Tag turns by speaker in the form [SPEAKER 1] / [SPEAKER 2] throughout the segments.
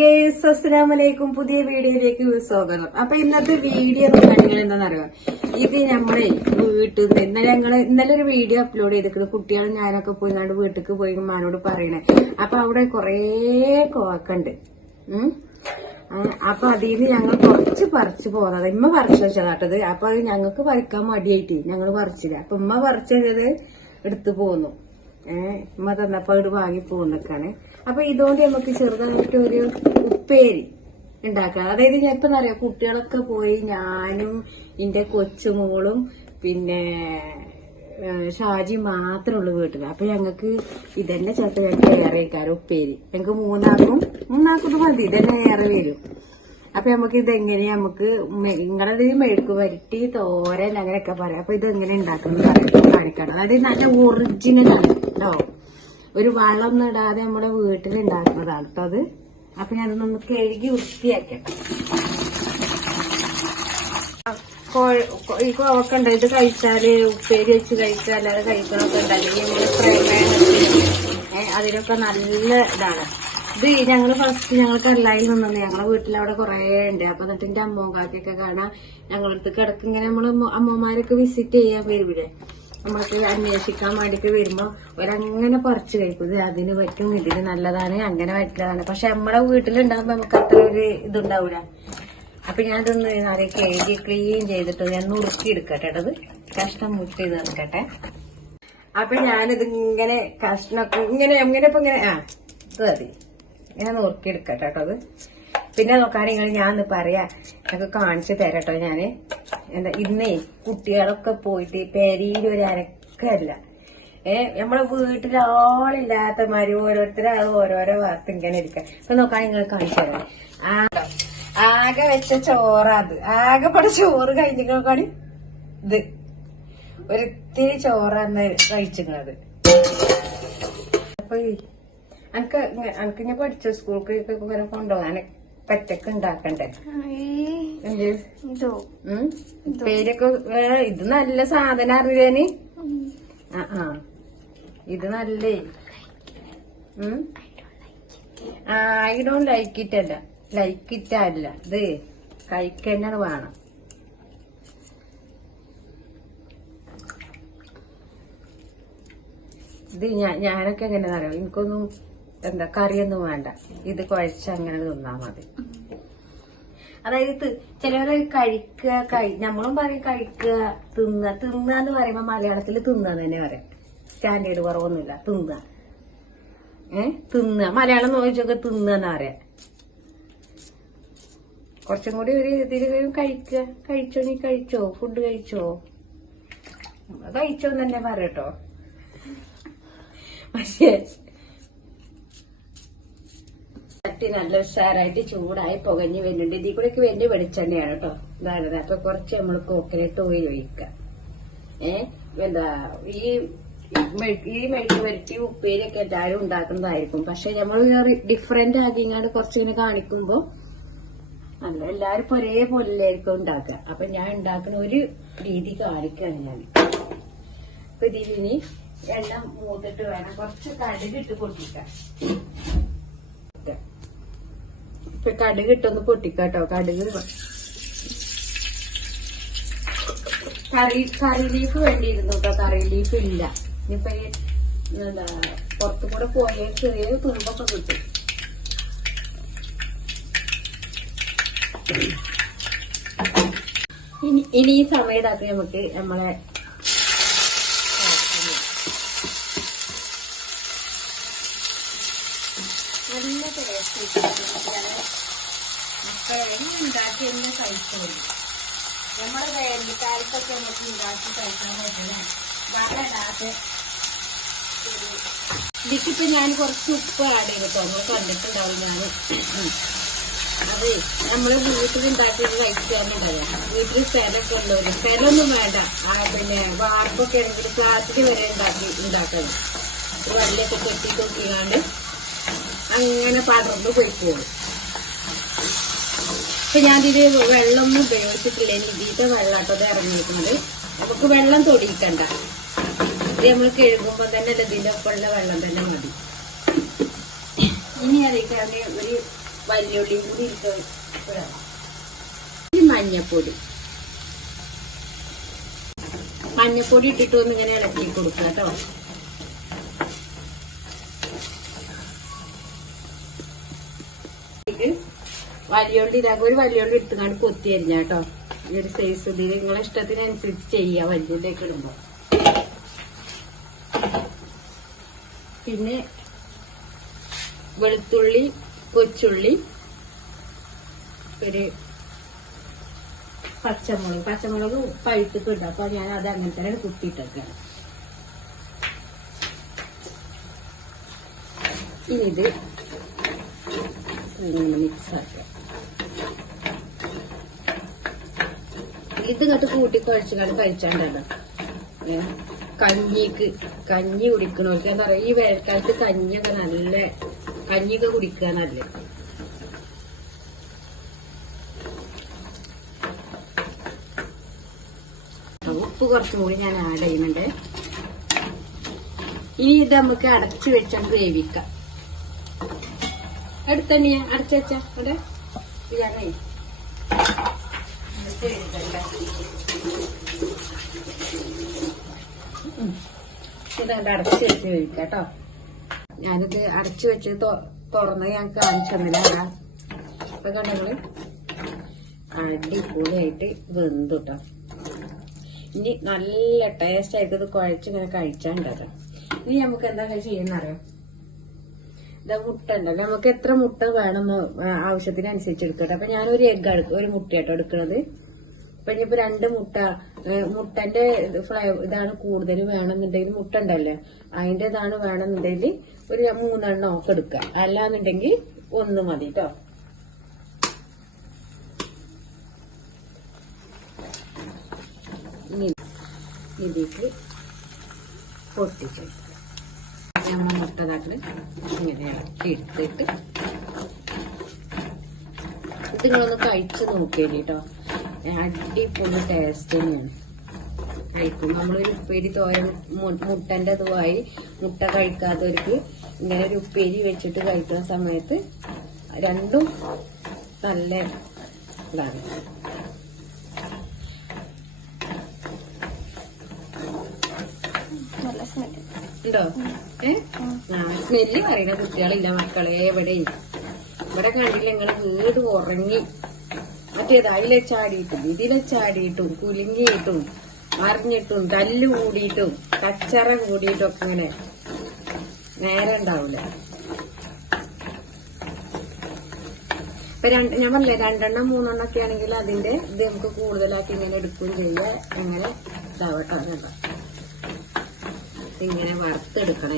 [SPEAKER 1] Guys അസ്സലാമലൈക്കും. പുതിയ വീഡിയോയിലേക്ക് സ്വാഗതം. അപ്പൊ ഇന്നത്തെ വീഡിയോ കാര്യങ്ങൾ എന്താണെന്നറിയോ? ഇത് നമ്മളെ വീട്ടിൽ നിന്ന് ഇന്നലെ ഞങ്ങൾ ഇന്നലെ ഒരു വീഡിയോ അപ്ലോഡ് ചെയ്തിട്ടുണ്ട് കുട്ടികളും ഞാനൊക്കെ പോയി നാട് വീട്ടിലേക്ക് പോയി മാനോട് പറയണേ. അപ്പൊ അവിടെ കൊറേ കോക്കുണ്ട് അപ്പൊ അതിൽ നിന്ന് ഞങ്ങൾ കുറച്ച് പറിച്ചു പോന്നത്. ഇമ്മ പറിച്ചു വെച്ചതാട്ടത് അപ്പൊ അത് ഞങ്ങൾക്ക് പറിക്കാൻ മടിയായിട്ട്. ഞങ്ങൾ പറിച്ചില്ല. അപ്പൊ ഉമ്മ പറിച്ചത് എടുത്തു പോന്നു. ഏഹ് ഉമ്മ തന്നപ്പോ അവിടെ വാങ്ങി പോന്നിക്കാണ് അപ്പൊ ഇതുകൊണ്ട് നമുക്ക് ചെറുതായിട്ട് ഒരു ഉപ്പേരി ഉണ്ടാക്കാം. അതായത് ഞാൻ ഇപ്പൊ അറിയാം കുട്ടികളൊക്കെ പോയി ഞാനും എന്റെ കൊച്ചുമോളും പിന്നെ ഷാജി മാത്രമേ ഉള്ളൂ വീട്ടിൽ അപ്പൊ ഞങ്ങൾക്ക് ഇതന്നെ ചേട്ടൻ ഞങ്ങൾക്ക് ഏറെ കാരം ഉപ്പേരി. ഞങ്ങൾക്ക് മൂന്നാക്കും മൂന്നാക്കും മതി ഇതന്നെ ഏറെ വരും. അപ്പൊ നമുക്ക് ഇതെങ്ങനെ നമുക്ക് നിങ്ങളുടെ മെഴുക്ക് വരട്ടി തോരൻ അങ്ങനെയൊക്കെ പറയാം. അപ്പൊ ഇതെങ്ങനെ പറയാം കാണിക്കണം. അതായത് നല്ല ഒറിജിനൽ ആണ് കേട്ടോ ഒരു വളമൊന്നും ഇടാതെ നമ്മുടെ വീട്ടിൽ ഉണ്ടാക്കുന്നതാണ് കേട്ടോ അത്. അപ്പൊ ഞാനതൊന്ന് കഴുകി വൃത്തിയാക്കട്ടെ. ഈ ഇത് കഴിച്ചാൽ ഉപ്പേരി വെച്ച് കഴിച്ചാൽ അല്ലാതെ കഴിക്കണമൊക്കെ ഉണ്ട്. അതിനൊക്കെ നല്ല ഇതാണ്. ഇത് ഞങ്ങൾ ഫസ്റ്റ് ഞങ്ങൾ കല്ലായിൽ നിന്നത്. ഞങ്ങളെ വീട്ടിൽ അവിടെ ഉണ്ട്. അപ്പൊ എന്നിട്ട് എന്റെ അമ്മോകാക്കൊക്കെ കാണാം. ഞങ്ങളടുത്ത് കിടക്കിങ്ങനെ നമ്മൾ അമ്മമാരൊക്കെ വിസിറ്റ് ചെയ്യാൻ വരൂലേ നമ്മൾക്ക് അന്വേഷിക്കാൻ വേണ്ടിട്ട് വരുമ്പോ ഒരങ്ങനെ പറിച്ചു കഴിക്കും. അതിന് പറ്റും ഇതിന് നല്ലതാണ് അങ്ങനെ പറ്റുന്നതാണ് പക്ഷെ നമ്മളെ വീട്ടിലുണ്ടാകുമ്പോ നമുക്ക് അത്ര ഒരു ഇതുണ്ടാവൂല. അപ്പൊ ഞാൻ ഇതൊന്ന് ആരെ കഴുകി ക്ലീൻ ചെയ്തിട്ട് ഞാൻ നുറുക്കി എടുക്കട്ടെ അത് കഷ്ണം മുട്ടി എടുക്കട്ടെ അപ്പൊ ഞാനിത് ഇങ്ങനെ കഷ്ണൊക്കെ ഇങ്ങനെ ഇങ്ങനെ ഇപ്പൊ ഇങ്ങനെ ആ മതി. ഞാൻ നുറുക്കി എടുക്കട്ടെ കേട്ടോ അത് പിന്നെ നോക്കുകയാണെങ്കിൽ ഞാൻ ഒന്ന് പറയാ. ഞങ്ങൾക്ക് കാണിച്ചു തരാട്ടോ ഞാൻ. എന്താ ഇന്നേ കുട്ടികളൊക്കെ പോയിട്ട് പെരിയിൽ ഒരു അരക്കല്ല. ഏ നമ്മളെ വീട്ടിൽ ആളില്ലാത്ത മാതിരി ഓരോരുത്തരും ഓരോരോ വാർത്ത ഇങ്ങനെ ഇരിക്കാം. ഇപ്പൊ നോക്കാൻ നിങ്ങൾ കാണിച്ചു തരാം. ആ ആകെ വെച്ച ചോറാ അത്. ആകെ പട ചോറ് കഴിഞ്ഞു നോക്കാണ് ഇത്. ഒരിത്തിരി ചോറാന്ന് കഴിച്ചിരുന്നത് അപ്പൊ അനക്ക് അനക്ക് ഞാൻ പഠിച്ച? സ്കൂൾക്ക് ഇങ്ങനെ പറ്റൊക്കെ ഉണ്ടാക്കണ്ടേ പേരൊക്കെ ഇത് നല്ല സാധനം അറിയാന്? ആ ആ. ഇത് നല്ലേ? ഐ ഡോണ്ട് ലൈക്ക് ഇറ്റ് അല്ല. ലൈക്ക് ഇറ്റ് അല്ല. ഇത് കഴിക്കന്നെ വേണം. ഇത് ഞാൻ ഞാനൊക്കെ എങ്ങനെ അറിയാം എനിക്കൊന്നും എന്താ കറിയൊന്നും വേണ്ട. ഇത് കുഴച്ച് അങ്ങനെ തിന്നാ മതി. അതായത് ചിലവര് കഴിക്കുക കഴി നമ്മളും പറയും കഴിക്കുക തിന്ന തിന്ന എന്ന് പറയുമ്പോ മലയാളത്തിൽ തിന്ന തന്നെ പറയാം. സ്റ്റാൻഡേർഡ് കുറവൊന്നുമില്ല തിന്ന. ഏ? തിന്ന. മലയാളം നോക്കിച്ചൊക്കെ തിന്ന എന്ന് പറയാ. കുറച്ചും കൂടി ഒരു ഇതിൽ കഴിക്കുക. കഴിച്ചോ നീ കഴിച്ചോ? ഫുഡ് കഴിച്ചോ? കഴിച്ചോന്ന് തന്നെ പറയട്ടോ. പക്ഷേ ചട്ടി നല്ല ഉഷാറായിട്ട് ചൂടായി പുകഞ്ഞ് വരുന്നുണ്ട്. ഇതിൽ കൂടെ ഒക്കെ വലിയ വെളിച്ചെണ്ണയാണ് കേട്ടോ ഇതാണ് അപ്പൊ കുറച്ച് നമ്മൾ കോക്കനട്ട് ഓയിൽ ഒഴിക്കുക. ഏ? എന്താ ഈ ഈ മെഴുക്ക് വരട്ടി ഉപ്പേരിയൊക്കെ എല്ലാവരും ഉണ്ടാക്കുന്നതായിരിക്കും. പക്ഷെ നമ്മൾ ഡിഫറെന്റ് ആക്കിങ്ങാണ്ട് കുറച്ചിങ്ങനെ കാണിക്കുമ്പോ അല്ല എല്ലാവരും ഇപ്പൊ ഒരേപോലെയായിരിക്കും ഉണ്ടാക്കുക. അപ്പൊ ഞാൻ ഉണ്ടാക്കുന്ന ഒരു രീതി കാണിക്കുകയാണ് ഞാൻ. അപ്പൊ ഇതിലിനി എണ്ണ മൂന്നിട്ട് വേണം. കുറച്ച് കടലിട്ട് പൊട്ടിക്കാം. ഇപ്പൊ കടുക് ഇട്ടൊന്ന് പൊട്ടിക്കാട്ടോ. കടുക് കറി കറി ലീഫ് വേണ്ടിയിരുന്നു കേട്ടോ കറി ലീഫ് ഇല്ല. ഇനിയിപ്പൊ എന്താ പുറത്തു കൂടെ പോയ ചെറിയ തുമ്പൊക്കെ കിട്ടും. ഇനി ഈ സമയത്ത് നമുക്ക് നമ്മളെ നല്ല ടേസ്റ്റ് മക്കളെ ഉണ്ടാക്കി തന്നെ കഴിച്ചോളൂ. നമ്മുടെ വേനൽക്കാലത്തൊക്കെ നമുക്ക് ഉണ്ടാക്കി കഴിക്കാൻ പറ്റില്ല. വളരാതെ ഇതിക്കിപ്പോ ഞാൻ കുറച്ച് ഉപ്പ് ആഡ് ചെയ്തിട്ടോ. നമ്മൾ കണ്ടിട്ടുണ്ടാവും ഞാൻ അതെ നമ്മൾ വീട്ടിൽ ഉണ്ടാക്കിയത് കഴിക്കാനുണ്ടല്ലോ വീട്ടിൽ സ്ഥലമൊക്കെ ഉള്ളവര് സ്ഥലമൊന്നും വേണ്ട. ആ പിന്നെ വാർപ്പൊക്കെ ആണെങ്കിൽ പ്ലാസ്റ്റിക് വരെ ഉണ്ടാക്കി ഉണ്ടാക്കണം. വല്ലൊക്കെ കെട്ടി തൂക്കിക്കാണ്ട് അങ്ങനെ പടർന്ന് പോയിക്കോളും. ഇപ്പൊ ഞാനിത് വെള്ളമൊന്നും ഉപയോഗിച്ചിട്ടില്ല. ഇനി ഇതിന്റെ വെള്ളാട്ടോ ഇത് ഇറങ്ങിയിരിക്കുന്നത്. നമുക്ക് വെള്ളം തൊടിയിക്കണ്ട. ഇത് നമ്മൾ കഴുകുമ്പോ തന്നെ അല്ല ഒപ്പമുള്ള വെള്ളം തന്നെ മതി. ഇനി അതിക്കാണ് ഒരു വല്യുള്ളിയും കൂടി ഇട്ട് മഞ്ഞപ്പൊടി. മഞ്ഞപ്പൊടി ഇട്ടിട്ട് ഒന്ന് ഇങ്ങനെ ഇളക്കി കൊടുക്കുക കേട്ടോ ഇത് വലിയുള്ളി ഇതാക്കും ഒരു വലിയുള്ളി എടുത്തുകൊണ്ട് കൊത്തി അരിഞ്ഞ കേട്ടോ ഈ ഒരു സൈസ് ഇതിൽ നിങ്ങളെ ഇഷ്ടത്തിനനുസരിച്ച് ചെയ്യുക വലിയുള്ളിയൊക്കെ ഇടുമ്പോ. പിന്നെ വെളുത്തുള്ളി കൊച്ചുള്ളി ഒരു പച്ചമുളക്. പച്ചമുളക് പഴുത്തിട്ടുണ്ട് അപ്പൊ ഞാൻ അത് അങ്ങനെ തന്നെ കുത്തിയിട്ടൊക്കെയാണ് ഇനി ഇത് മിക്സ് ആക്കുക ഇത് ഇങ്ങോട്ട് കൂട്ടി കുഴച്ചുകൊണ്ട് കഴിച്ചാണ്ടല്ലോ കഞ്ഞിക്ക് കഞ്ഞി കുടിക്കണവർക്ക് എന്താ പറയാ ഈ വേനൽക്കാലത്ത് കഞ്ഞിയൊക്കെ നല്ല കഞ്ഞിയൊക്കെ കുടിക്കുക നല്ല ഉപ്പ് കുറച്ചും കൂടി ഞാൻ ആഡ് ചെയ്യുന്നുണ്ട്. ഇനി ഇത് നമുക്ക് അടച്ചു വെച്ചാൽ വേവിക്കാം. അടുത്തന്നെ അടച്ചു വെച്ചാ അവിടെ? ഇതാണേ. ഇതങ്ങട് അടച്ചു വെച്ച് കഴിക്കാം കേട്ടോ. ഞാനിത് അടച്ചു വെച്ച് തുറന്ന് ഞാൻ കാണിച്ചു തന്നില്ല ഇപ്പൊ കണ്ടങ്ങൾ അടിപൊളിയായിട്ട് വെന്തു കേട്ടോ ഇനി നല്ല ടേസ്റ്റ് ആയിട്ട് ഇത് കുഴച്ചിങ്ങനെ ഇങ്ങനെ കഴിച്ചാണ്ടല്ലോ ഇനി നമുക്ക് എന്താ ചെയ്യുന്നറിയാം? ഇതാ മുട്ട ഉണ്ടല്ലോ നമുക്ക് എത്ര മുട്ട വേണമെന്ന് ആവശ്യത്തിനനുസരിച്ച് എടുക്കട്ടെ അപ്പൊ ഞാൻ ഒരു എഗ് എടുക്കും ഒരു മുട്ടയാട്ടോ എടുക്കണത്. അപ്പൊ ഇനിയിപ്പോ രണ്ട് മുട്ട മുട്ടന്റെ ഫ്ലേവർ ഇതാണ് കൂടുതൽ വേണമെന്നുണ്ടെങ്കിൽ മുട്ട ഉണ്ടല്ലേ? അതിന്റെ ഇതാണ് വേണമെന്നുണ്ടെങ്കിൽ ഒരു മൂന്നെണ്ണം ഒക്കെ എടുക്കുക അല്ലാന്നുണ്ടെങ്കിൽ ഒന്ന് മതി കേട്ടോ ഇതിലേക്ക് പൊട്ടിച്ചെടുക്കുക നമ്മൾ മുട്ടതാട്ടിൽ ഇങ്ങനെ എടുത്തിട്ട് നിങ്ങളൊന്ന് കഴിച്ച് നോക്കിയാലേ കേട്ടോ. അടിപൊളി ടേസ്റ്റ് തന്നെയാണ്. കഴിക്കും. നമ്മളൊരു ഉപ്പേരി തോരൻ മുട്ടന്റെ അതുമായി മുട്ട കഴിക്കാത്തവർക്ക് ഇങ്ങനെ ഒരു ഉപ്പേരി വെച്ചിട്ട് കഴിക്കുന്ന സമയത്ത് രണ്ടും നല്ല ഇതാണ്. ഉണ്ടോ ഏ സ്മെല്ല് പറയുന്ന കുട്ടികളില്ല മക്കളെ എവിടെ ഇവിടെ കണ്ടില്ല ഞങ്ങൾ വീട് ഉറങ്ങി മറ്റേത് അതിലെ ചാടിയിട്ടും ഇതിലെ ചാടിയിട്ടും കുലുങ്ങിയിട്ടും. അറിഞ്ഞിട്ടും തല്ല് കൂടിയിട്ടും കച്ചറ കൂടിയിട്ടും. ഒക്കെ ഇങ്ങനെ നേരെ ഉണ്ടാവില്ല ഇപ്പൊ രണ്ട് ഞാൻ പറഞ്ഞില്ലേ രണ്ടെണ്ണം മൂന്നെണ്ണം ഒക്കെ ആണെങ്കിൽ അതിന്റെ ഇത് നമുക്ക് കൂടുതലാക്കി ഇങ്ങനെ എടുക്കുകയും ചെയ്യുക എങ്ങനെ? ഇതാവട്ടെ കണ്ട ഇങ്ങനെ വറുത്തെടുക്കണം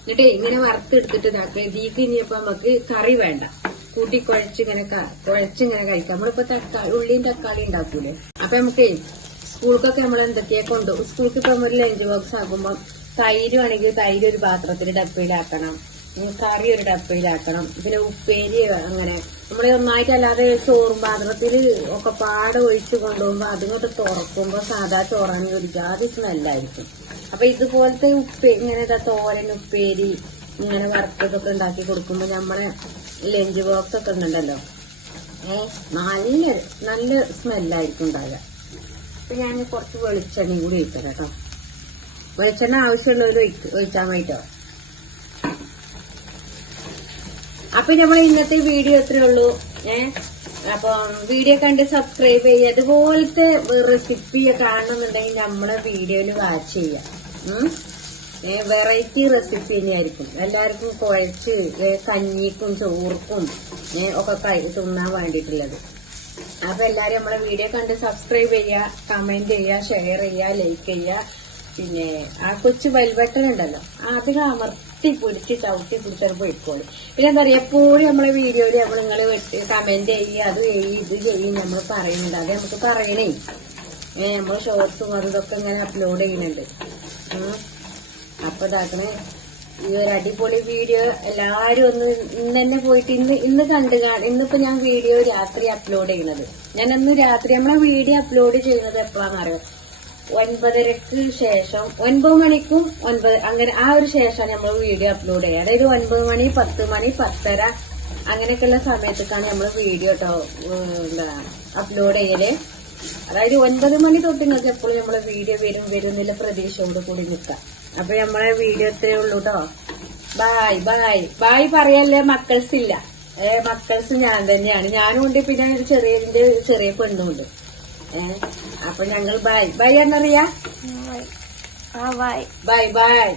[SPEAKER 1] എന്നിട്ടേ ഇങ്ങനെ വറുത്തെടുത്തിട്ട് ഇതാക്കുക ഇതിക്ക് ഇനിയിപ്പോ നമുക്ക് കറി വേണ്ട. കൂട്ടി കുഴച്ചിങ്ങനെ കുഴച്ചിങ്ങനെ കഴിക്കാം. നമ്മളിപ്പോ തക്കാളി ഉള്ളിയും തക്കാളി ഉണ്ടാക്കൂലേ? അപ്പൊ നമുക്ക് സ്കൂൾക്കൊക്കെ നമ്മൾ എന്തൊക്കെയാ കൊണ്ടു സ്കൂൾക്ക് ഇപ്പൊ ഒരു ലഞ്ച് ബോക്സ് ആകുമ്പോ തൈര് ആണെങ്കിൽ തൈര് ഒരു പാത്രത്തിൽ ഡപ്പയിലാക്കണം കറി ഒരു ഡപ്പയിലാക്കണം പിന്നെ ഉപ്പേരി അങ്ങനെ. നമ്മൾ ഒന്നായിട്ട് അല്ലാതെ ചോറും പാത്രത്തിൽ ഒക്കെ പാട് ഒഴിച്ച് കൊണ്ടുപോകുമ്പോ അതിങ്ങോട്ട് തുറക്കുമ്പോ സാധാ ചോറാണ് ഒരു അത് സ്മെല്ലായിരിക്കും. അപ്പൊ ഇതുപോലത്തെ ഉപ്പേ ഇങ്ങനെ തോരൻ ഉപ്പേരി ഇങ്ങനെ വറുത്തതൊക്കെ ഉണ്ടാക്കി കൊടുക്കുമ്പോ നമ്മളെ ലഞ്ച് ബോക്സ് ഒക്കെ ഉണ്ടല്ലോ. ഏ നല്ല നല്ല സ്മെല്ലായിരിക്കും ഉണ്ടാകുക അപ്പൊ ഞാൻ കുറച്ച് വെളിച്ചെണ്ണയും കൂടി ഇട്ടു കേട്ടോ വെളിച്ചെണ്ണ ആവശ്യമുള്ളവർ ഒഴിച്ചാൽ മതിട്ടോ? അപ്പൊ നമ്മൾ ഇന്നത്തെ വീഡിയോ ഇത്രേ ഉള്ളൂ. ഏ? അപ്പൊ വീഡിയോ കണ്ട് സബ്സ്ക്രൈബ് ചെയ്യുക. അതുപോലത്തെ റെസിപ്പി കാണണമെന്നുണ്ടെങ്കിൽ നമ്മളെ വീഡിയോയിൽ വാച്ച് ചെയ്യാം വെറൈറ്റി റെസിപ്പി തന്നെയായിരിക്കും. എല്ലാവർക്കും കുഴച്ച് കഞ്ഞിക്കും ചോർക്കും ഒക്കെ തിന്നാൻ വേണ്ടിയിട്ടുള്ളത്. അപ്പൊ എല്ലാരും നമ്മളെ വീഡിയോ കണ്ട് സബ്സ്ക്രൈബ് ചെയ്യുക കമന്റ് ചെയ്യുക ഷെയർ ചെയ്യുക ലൈക്ക് ചെയ്യുക. പിന്നെ ആ കൊച്ചു വെൽബട്ടൺ ഉണ്ടല്ലോ അത് അമർത്തി പിടിച്ച് ചവിട്ടി പിടിച്ചാൽ പോയിക്കോളും. പിന്നെ എന്താ പറയാ എപ്പോഴും നമ്മളെ വീഡിയോയിൽ നമ്മൾ നിങ്ങൾ കമന്റ് ചെയ്യുക അത് ചെയ്യും ഇത് ചെയ്യും നമ്മൾ പറയുന്നുണ്ട്. അത് നമുക്ക് പറയണേ. നമ്മൾ ഷോർട്സും അതൊക്കെ ഇങ്ങനെ അപ്ലോഡ് ചെയ്യുന്നുണ്ട്. അപ്പൊ ഇതാക്കണേ. ഈ ഒരു അടിപൊളി വീഡിയോ എല്ലാരും ഒന്ന് ഇന്ന് തന്നെ പോയിട്ട് ഇന്ന് ഇന്ന് കണ്ടു കാണും ഇന്നിപ്പോ ഞാൻ വീഡിയോ രാത്രി അപ്ലോഡ് ചെയ്യുന്നത്. ഞാൻ ഇന്ന് രാത്രി നമ്മളെ വീഡിയോ അപ്ലോഡ് ചെയ്യുന്നത് എപ്പോഴാണെന്ന് അറിയോ? ഒൻപതരക്ക് ശേഷം ഒൻപത് മണിക്കും ഒൻപത് അങ്ങനെ ആ ഒരു ശേഷമാണ് നമ്മൾ വീഡിയോ അപ്ലോഡ് ചെയ്യുക. അതായത് ഒൻപത് മണി പത്ത് മണി പത്തര അങ്ങനെയൊക്കെയുള്ള സമയത്തേക്കാണ് നമ്മൾ വീഡിയോ എന്താണ് അപ്ലോഡ് ചെയ്യൽ. അതായത് ഒൻപത് മണി തൊട്ട് നിങ്ങൾക്ക് എപ്പോഴും നമ്മളെ വീഡിയോ വരും വരും എന്നുള്ള പ്രതീക്ഷയോട് കൂടി നിൽക്കാം അപ്പൊ നമ്മളെ വീഡിയോ ഇത്രയേ ഉള്ളൂ കേട്ടോ ബായ് ബായ് ബായ് പറയല്ലേ മക്കൾസ് ഇല്ല ഏ മക്കൾസ് ഞാൻ തന്നെയാണ്. ഞാനും ഉണ്ട് പിന്നെ ചെറിയ ചെറിയ പെണ്ണുണ്ട് അപ്പൊ ഞങ്ങൾ ബൈ. ബൈ എന്നറിയാ? Bye bye.